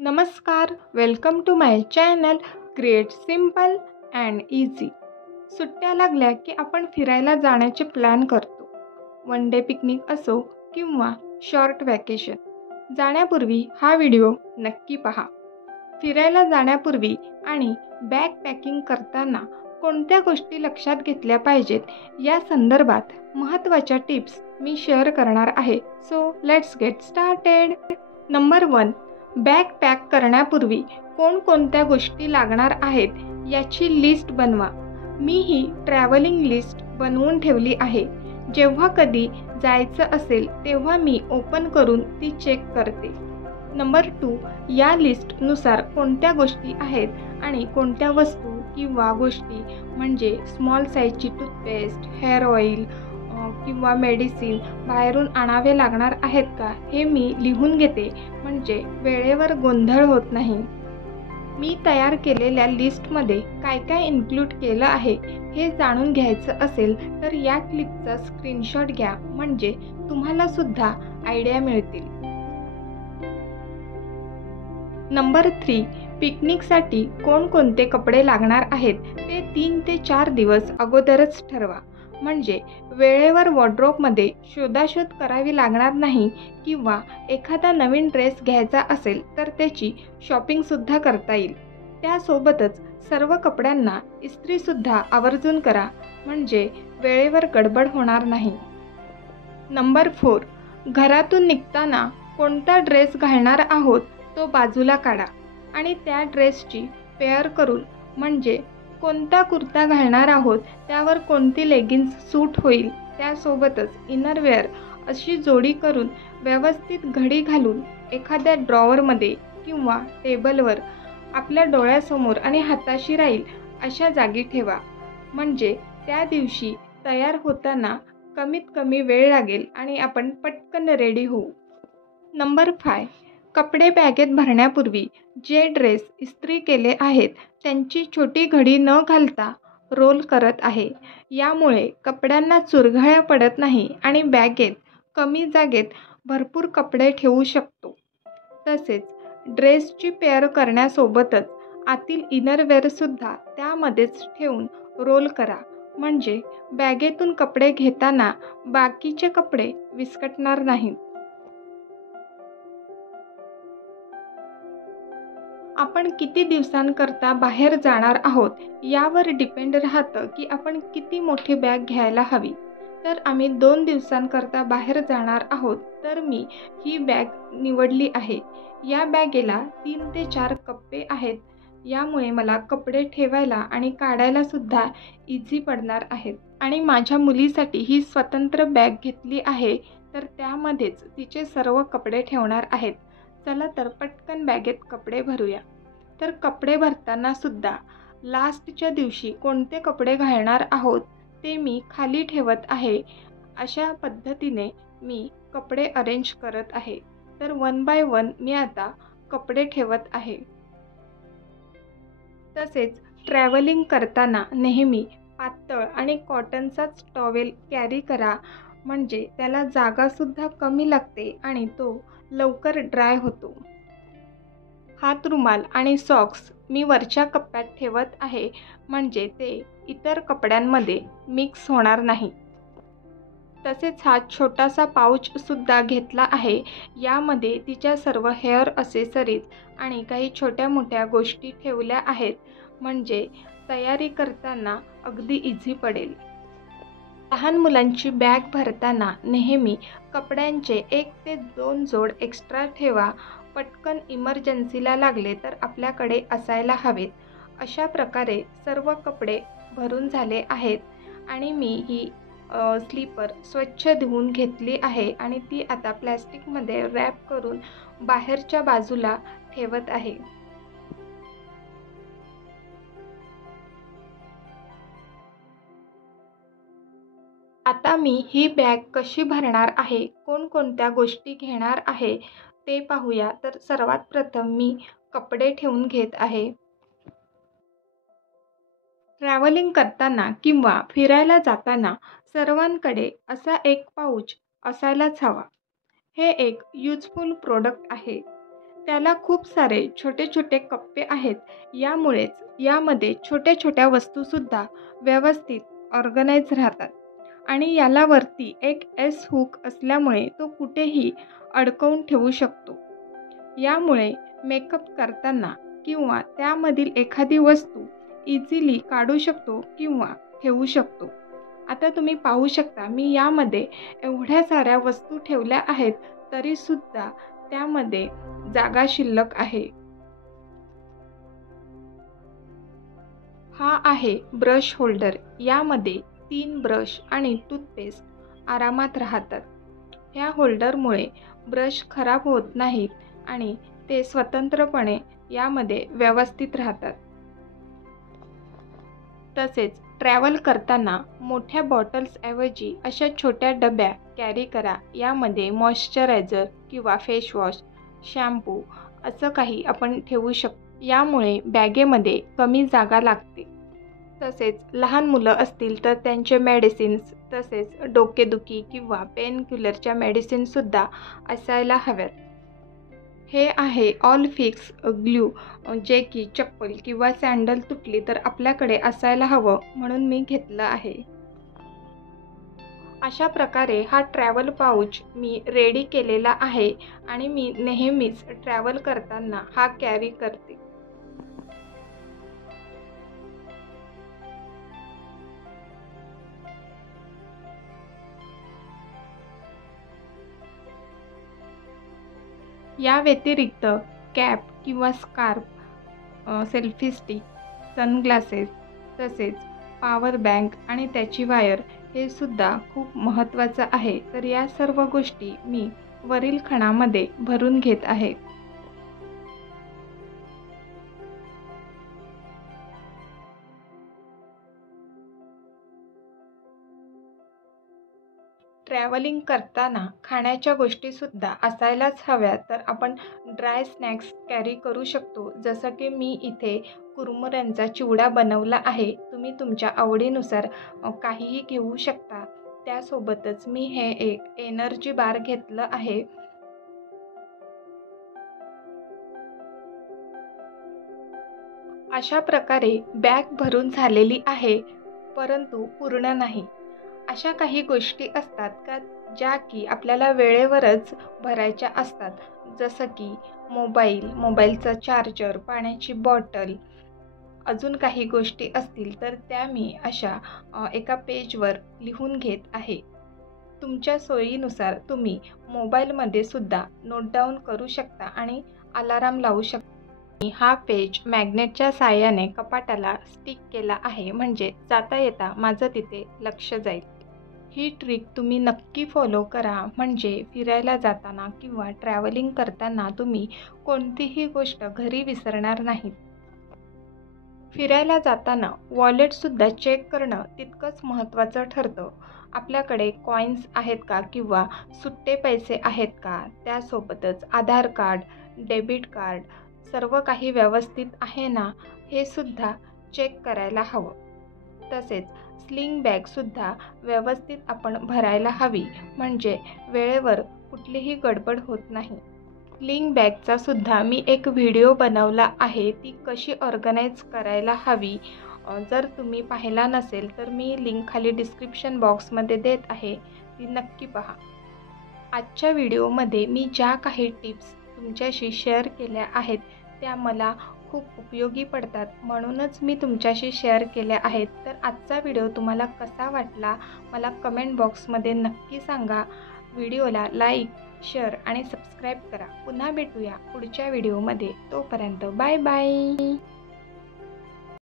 नमस्कार, welcome to my channel create simple and easy. सुट्ट्या लागल्या की आपण फिरायला जाण्याचे प्लॅन करतो। वन डे पिकनिक असो किंवा शॉर्ट वॅकेशन, जाण्यापूर्वी हा व्हिडिओ नक्की पहा। फिरायला जाण्यापूर्वी आणि बॅग पॅकिंग करताना कोणत्या गोष्टी लक्षात घेतल्या पाहिजेत या संदर्भात महत्त्वाच्या टिप्स मी शेअर करणार आहे। So let's get started. Number 1, bag pack करण्यापूर्वी कोणकोणत्या गोष्टी लागणार आहेत याची लिस्ट बनवा। मी ही ट्रॅव्हलिंग लिस्ट बनवून ठेवली आहे। जेव्हा कधी जायचं असेल तेव्हा मी ओपन करून ती चेक करते। नंबर 2, या लिस्टनुसार कोणत्या गोष्टी आहेत आणि कोणत्या वस्तू किंवा गोष्टी म्हणजे स्मॉल साईजची टूथपेस्ट, हेअर ऑइल किंवा मेडिसिन बाहेरून आणावे लागणार आहेत का हे मी लिहून घेते, म्हणजे वेळेवर गोंधळ होत नाही। मी तयार केलेल्या लिस्टमध्ये काय काय इन्क्लूड केलं आहे हे जाणून घ्यायचं असेल तर या क्लिपचा स्क्रीनशॉट घ्या, म्हणजे तुम्हाला सुद्धा आयडिया मिळतील। नंबर 3, पिकनिकसाठी कोणकोणते कपडे लागणार आहेत ते 3 ते 4 दिवस अगोदरच ठरवा, म्हणजे वेळेवर वॉर्डरोबमध्ये शोधाशोध करावी लागणार नाही किंवा एखादा नवीन ड्रेस घ्यायचा असेल तर त्याची शॉपिंगसुद्धा करता येईल। त्यासोबतच सर्व कपड्यांना इस्त्रीसुद्धा आवर्जून करा, म्हणजे वेळेवर गडबड होणार नाही। नंबर 4, घरातून निघताना कोणता ड्रेस घालणार आहोत तो बाजूला काढा आणि त्या ड्रेसची पेअर करून, म्हणजे कोणता कुर्ता घालणार आहोत त्यावर कोणती लेगिन्स सूट होईल, त्यासोबतच इनरवेअर अशी जोडी करून व्यवस्थित घडी घालून एखाद्या ड्रॉवरमध्ये किंवा टेबलवर आपल्या डोळ्यासमोर आणि हाताशी राहील अशा जागी ठेवा, म्हणजे त्या दिवशी तयार होताना कमीत कमी वेळ लागेल आणि आपण पटकन रेडी होऊ। नंबर 5, कपडे बॅगेत भरण्यापूर्वी जे ड्रेस इस्त्री केले आहेत त्यांची छोटी घडी न घालता रोल करत आहे। यामुळे कपड्यांना चुरघळ्या पडत नाही आणि बॅगेत कमी जागेत भरपूर कपडे ठेवू शकतो। तसेच ड्रेसची पेअर करण्यासोबतच आतील इनरवेअरसुद्धा त्यामध्येच ठेवून रोल करा, म्हणजे बॅगेतून कपडे घेताना बाकीचे कपडे विस्कटणार नाहीत। आपण किती दिवसांकरता बाहेर जाणार आहोत यावर डिपेंड राहतं की आपण किती मोठी बॅग घ्यायला हवी। तर आम्ही 2 दिवसांकरता बाहेर जाणार आहोत तर मी ही बॅग निवडली आहे। या बॅगेला 3 ते 4 कप्पे आहेत, यामुळे मला कपडे ठेवायला आणि काढायला सुद्धा इझी पडणार आहेत। आणि माझ्या मुलीसाठी ही स्वतंत्र बॅग घेतली आहे, तर त्यामध्येच तिचे सर्व कपडे ठेवणार आहेत। चला तर पटकन बॅगेत कपडे भरूया। तर कपडे भरताना सुद्धा लास्टच्या दिवशी कोणते कपडे घालणार आहोत ते मी खाली ठेवत आहे। अशा पद्धतीने मी कपडे अरेंज करत आहे। तर 1 बाय 1 मी आता कपडे ठेवत आहे। तसेच ट्रॅव्हलिंग करताना नेहमी पातळ आणि कॉटनचाच टॉवेल कॅरी करा, म्हणजे त्याला जागासुद्धा कमी लागते आणि तो लवकर ड्राय होतो। हातरुमाल आणि सॉक्स मी वरच्या कप्प्यात ठेवत आहे, म्हणजे ते इतर कपड्यांमध्ये मिक्स होणार नाही। तसेच हा छोटासा पाऊचसुद्धा घेतला आहे, यामध्ये तिच्या सर्व हेअर असेसरीज आणि काही छोट्या मोठ्या गोष्टी ठेवल्या आहेत, म्हणजे तयारी करताना अगदी इझी पडेल। लहान मुलांची बॅग भरताना नेहमी कपड्यांचे 1 ते 2 जोड एक्स्ट्रा ठेवा, पटकन इमर्जन्सीला लागले तर आपल्याकडे असायला हवेत। अशा प्रकारे सर्व कपडे भरून झाले आहेत आणि मी ही स्लीपर स्वच्छ धुवून घेतली आहे आणि ती आता प्लॅस्टिकमध्ये रॅप करून बाहेरच्या बाजूला ठेवत आहे। आता मी ही बॅग कशी भरणार आहे, कोणकोणत्या गोष्टी घेणार आहे ते पाहूया। तर सर्वात प्रथम मी कपडे ठेवून घेत आहे। ट्रॅव्हलिंग करताना किंवा फिरायला जाताना सर्वांकडे असा एक पाऊच असायलाच हवा। हे एक युजफुल प्रोडक्ट आहे। त्याला खूप सारे छोटे छोटे कप्पे आहेत. यामुळेच यामध्ये छोट्या छोट्या वस्तूसुद्धा व्यवस्थित ऑर्गनाइज राहतात आणि याला वरती एक एस हुक असल्यामुळे तो कुठेही अडकवून ठेवू शकतो. यामुळे मेकअप करताना किंवा त्यामधील एखादी वस्तू इझिली काढू शकतो किंवा ठेवू शकतो. आता तुम्ही पाहू शकता मी यामध्ये एवढ्या साऱ्या वस्तू ठेवल्या आहेत तरीसुद्धा त्यामध्ये जागा शिल्लक आहे. हा आहे ब्रश होल्डर. यामध्ये 3 ब्रश आणि टूथपेस्ट आरामात राहतात. ह्या होल्डरमुळे ब्रश खराब होत नाहीत आणि ते स्वतंत्रपणे यामध्ये व्यवस्थित राहतात. तसेच ट्रॅव्हल करताना मोठ्या बॉटल्सऐवजी अशा छोट्या डब्या कॅरी करा. यामध्ये मॉइश्चरायझर किंवा फेसवॉश, शॅम्पू असं काही आपण ठेवू शकतो. यामुळे बॅगेमध्ये कमी जागा लागते. तसेच लहान मुलं असतील तर त्यांचे मेडिसिन्स तसेच डोकेदुखी किंवा पेनकिलरच्या मेडिसिनसुद्धा असायला हव्यात. हे आहे ऑल फिक्स ग्लू, जे की चप्पल किंवा सँडल तुटली तर आपल्याकडे असायला हवं म्हणून मी घेतलं आहे. अशा प्रकारे हा ट्रॅव्हल पाऊच मी रेडी केलेला आहे आणि मी नेहमीच ट्रॅव्हल करताना हा कॅरी करते. या व्यतिरिक्त कॅप किंवा स्कार्फ, सेल्फी स्टिक, सनग्लासेस तसेच पॉवर बँक आणि त्याची वायर हे सुद्धा खूप महत्त्वाचं आहे. तर या सर्व गोष्टी मी वरील खणामध्ये भरून घेत आहे. ट्रॅव्हलिंग करताना खाण्याच्या गोष्टीसुद्धा असायलाच हव्या. तर आपण ड्राय स्नॅक्स कॅरी करू शकतो. जसं की मी इथे कुरमुऱ्यांचा चिवडा बनवला आहे. तुम्ही तुमच्या आवडीनुसार काहीही घेऊ शकता. त्यासोबतच मी हे एक एनर्जी बार घेतलं आहे. अशा प्रकारे बॅग भरून झालेली आहे, परंतु पूर्ण नाही. अशा काही गोष्टी असतात का ज्या की आपल्याला वेळेवरच भरायच्या असतात. जसं की मोबाईलचा चार्जर, पाण्याची बॉटल, अजून काही गोष्टी असतील तर त्या मी अशा एका पेजवर लिहून घेत आहे. तुमच्या सोयीनुसार तुम्ही मोबाईलमध्ये सुद्धा नोट डाऊन करू शकता आणि अलाराम लावू शकता. मी हा पेज मॅग्नेटच्या साहाय्याने कपाटाला स्टिक केला आहे, म्हणजे जाता येता माझं तिथे लक्ष जाईल. ही ट्रिक तुम्ही नक्की फॉलो करा, म्हणजे फिरायला जाताना किंवा ट्रॅव्हलिंग करताना तुम्ही कोणतीही गोष्ट घरी विसरणार नाही. फिरायला जाताना वॉलेटसुद्धा चेक करणं तितकंच महत्त्वाचं ठरतं. आपल्याकडे कॉईन्स आहेत का किंवा सुट्टे पैसे आहेत का, त्यासोबतच आधार कार्ड, डेबिट कार्ड सर्व काही व्यवस्थित आहे ना, हे सुद्धा चेक करायला हवं. तसेच स्लिंग बॅगसुद्धा व्यवस्थित आपण भरायला हवी, म्हणजे वेळेवर कुठलीही गडबड होत नाही. स्लिंग बॅगचा सुद्धा मी एक व्हिडिओ बनवला आहे, ती कशी ऑर्गनाइज करायला हवी. जर तुम्ही पाहिला नसेल तर मी लिंक खाली डिस्क्रिप्शन बॉक्समध्ये देत आहे, ती नक्की पहा. आजच्या व्हिडिओमध्ये मी ज्या काही टिप्स तुमच्याशी शेअर केल्या आहेत त्या मला खूप उपयोगी पडतात, म्हणूनच मी तुमच्याशी शेअर केल्या आहेत. तर आजचा व्हिडिओ तुम्हाला कसा वाटला मला कमेंट बॉक्समध्ये नक्की सांगा. व्हिडिओला लाईक, शेअर आणि सबस्क्राईब करा. पुन्हा भेटूया पुढच्या व्हिडिओमध्ये. तोपर्यंत बाय बाय.